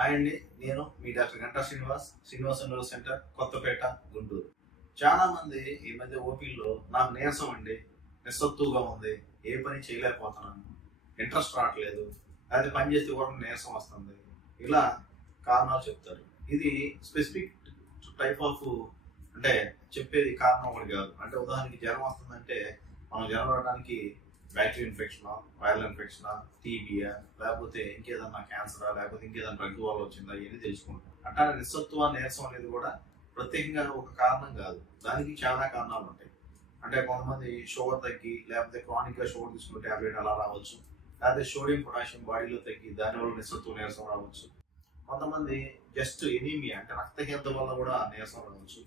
Hi అండి, నేను మీ doctor Ganta Srinivas neuro centre, Kothapeta, Guntur. చాలా మంది ఈ మధ్య ఓపీల్లో నాకు నీరసం అండి, నిస్సత్తుగా ఉంది, ఏ పని చేయలేకపోతున్నాను, ఇంట్రెస్ట్ రావట్లేదు, అది పని చేస్తే కూడా నీరసం వస్తుంది, ఇలా కారణాలు చెప్తారు. ఇది స్పెసిఫిక్ టైప్ ఆఫ్ అంటే చెప్పేది కారణం ఒకటి కాదు. అంటే ఉదాహరణకి జ్వరం వస్తుందంటే మనం జ్వరం రావడానికి బ్యాక్టీరియల్ ఇన్ఫెక్షనా, వైరల్ ఇన్ఫెక్షనా, టీబీయా, లేకపోతే ఇంకేదన్నా క్యాన్సరా, లేకపోతే ఇంకేదన్నా డ్రగ్ వల్ల వచ్చిందా, ఇవన్నీ తెలుసుకుంటాం. అంటే నిస్సత్తువ, నీరసం అనేది కూడా ప్రత్యేకంగా ఒక కారణం కాదు, దానికి చాలా కారణాలు ఉంటాయి. అంటే కొంతమంది షుగర్ తగ్గి, లేకపోతే క్రానిక్ గా షుగర్ తీసుకున్న టాబ్లెట్ అలా రావచ్చు, లేకపోతే సోడియం పొటాషియం బాడీలో తగ్గి దానివల్ల నిస్సత్తువ, నీరసం రావచ్చు. కొంతమంది జస్ట్ ఎనీమియా అంటే రక్తహీనత వల్ల కూడా నీరసం రావచ్చు.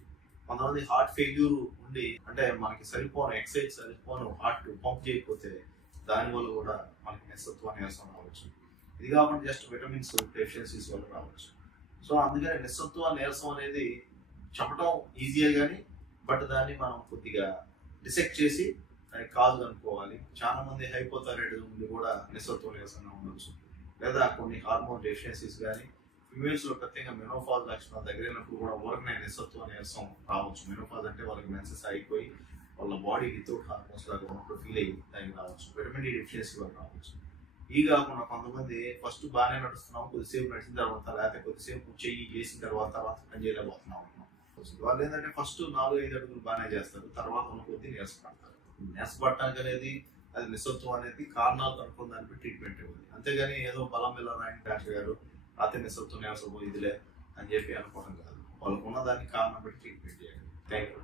కొంతమంది హార్ట్ ఫెయిల్యూర్ ఉండి, అంటే మనకి ఎక్సైజ్ సరిపోను హార్ట్ పంప్ చేయకపోతే దానివల్ల కూడా మనకి నిస్సత్తువ, నీరసం రావచ్చు. ఇది కాకుండా జస్ట్ విటమిన్స్ డెఫిషియన్సీస్ వల్ల రావచ్చు. సో అందుకని నిస్సత్తువ, నీరసం అనేది చెప్పడం ఈజీయే కానీ, బట్ దాన్ని మనం కొద్దిగా డిసెక్ట్ చేసి దానికి కాజ్ కనుక్కోవాలి. చాలా మంది హైపోథైరాయిడిజం ఉండి కూడా నిస్సత్తువ, నీరసంగా ఉండొచ్చు, లేదా కొన్ని హార్మోన్ డెఫిషియన్సీస్ కానీ, ఫిమేల్స్ లో ప్రత్యేకంగా మెనోఫాజ్ లక్షణాలు దగ్గరైనప్పుడు కూడా ఊరకనే నిస్సత్తువ, నీరసం రావచ్చు. మెనోఫాజ్ అంటే వాళ్ళకి మెన్సెస్ అయిపోయి వాళ్ళ బాడీ వితౌట్ హార్మోన్స్ లాగా ఉన్నప్పుడు ఫీల్ అయ్యి దానికి రావచ్చు. విటమిన్ డి డెఫిషియన్సీ వల్ల రావచ్చు. ఈ కాకుండా కొంతమంది ఫస్ట్ బాగానే నడుస్తున్నాం, కొద్దిసేపు నడిచిన తర్వాత, లేకపోతే కొద్దిసేపు చెయ్యి చేసిన తర్వాత పని చేయలేకపోతున్నాం అంటున్నాం. వాళ్ళు ఏంటంటే ఫస్ట్ 4-5 అడుగులు బాగానే చేస్తారు, తర్వాత ఉన్న కొద్ది నీరసపడతారు. నీరసపడటానికి అనేది అది నిస్సత్తువ అనేది కారణాలు కనుక్కున్న దానిపై ట్రీట్మెంట్ ఇవ్వాలి. అంతేగాని ఏదో బలం వల్ల రాయండి డాక్టర్ గారు రాత్రి నిస్సత్తువ, నీరసం ఇదిలే అని చెప్పి అనుకోవడం కాదు. వాళ్ళకు ఉన్న దానికి కారణం బట్టి ట్రీట్మెంట్ చేయాలి. Thank you.